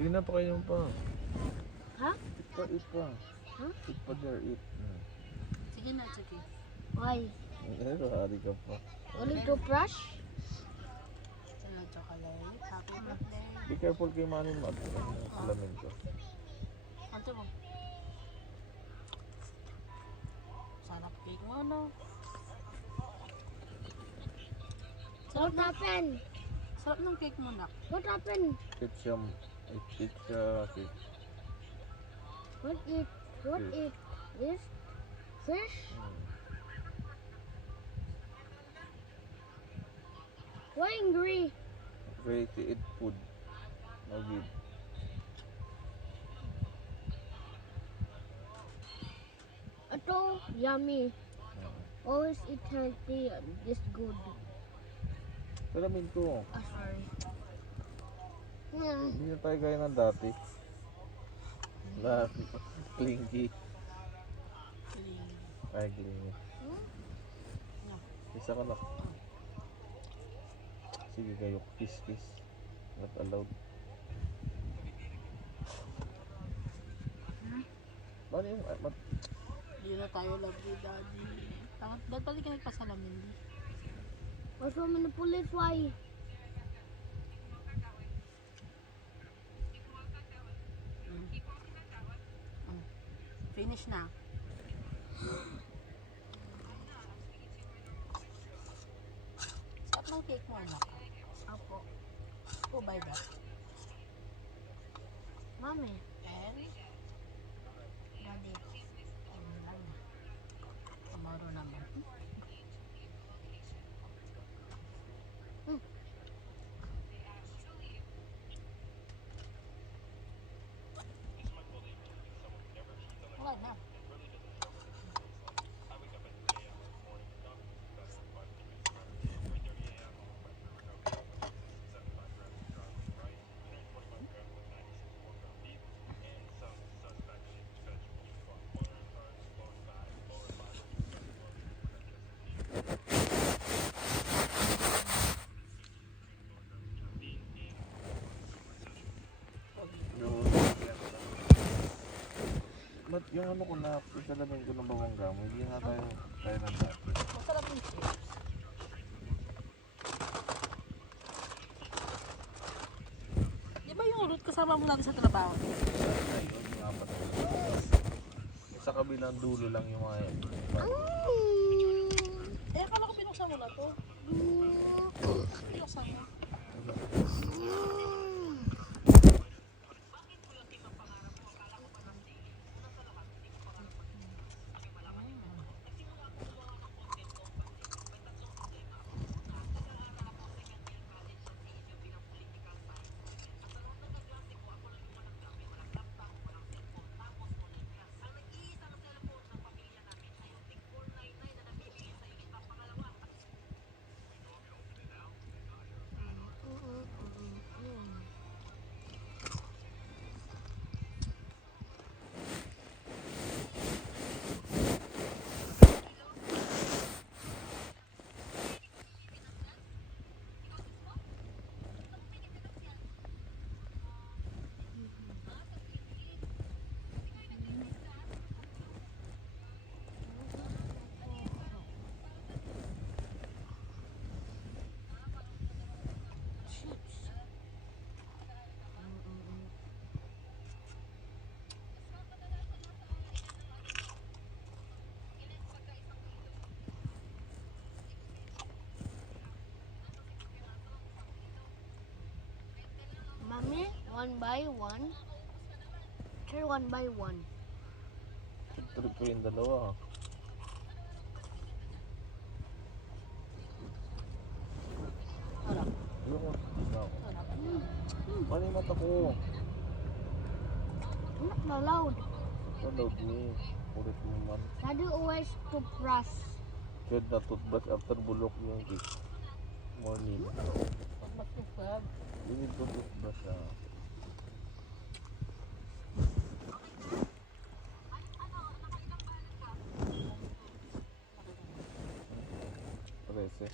Sige na, pakain mo pa. Ha? Eat pa. Huh? Eat pa there, eat. Sige na, sige. Why? Hari ka pa. Only toothbrush? Hello, chocolate. Happy birthday. Be careful kay Manny Mat. Alamin ko. Ante mo. Sarap cake mo, no? What happened? Sarap ng cake mo, nak. What happened? It's siya cake. What eat? What Fish. eat? This? Fish? Why angry? Ready to eat food. No give. Ito, yummy. Always eat healthy and this good. Alamin ko. Ah, sorry. Hindi na tayo gaya ng dati. Na clingy. Ay, clingy. Isa ko na. Sige kayo, kiss. Not allowed. Ano yung... Hindi na tayo love you, daddy. Dahil pali ka nagpasalamin, di. What's wrong with the police? Why? Finish na. Sarap ng cake mo, anak. Apo. Who buy that? Mommy. And? Daddy. Ayun lang. Tomorrow naman. Wala na. Ba't yung ano ko na, isalamin ko ng bawangga mo, hindi nga tayo ng dati. Masarap yung chips. Di ba yung root kasama mo lagi sa trabaho? Ayun, yung apat na yun. Sa kabilang dulo lang yung mga yan. Eh, akala ko pinuksan mo na to. Pinuksan mo. Mommy, one by one. Try one by one. Trip ko yung dalawa. Harap. Yung Harap. ano yung mata ko? Not allowed. Allowed me. Kulit mo man. Daddy always toothbrush. Said na toothbrush after bulok yung cake. Morning. Pag magtupad. You need to toothbrush Parece.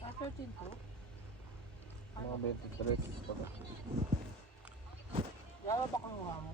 After 13 po. Mga 23 pala. Lalo ba kang mukha mo?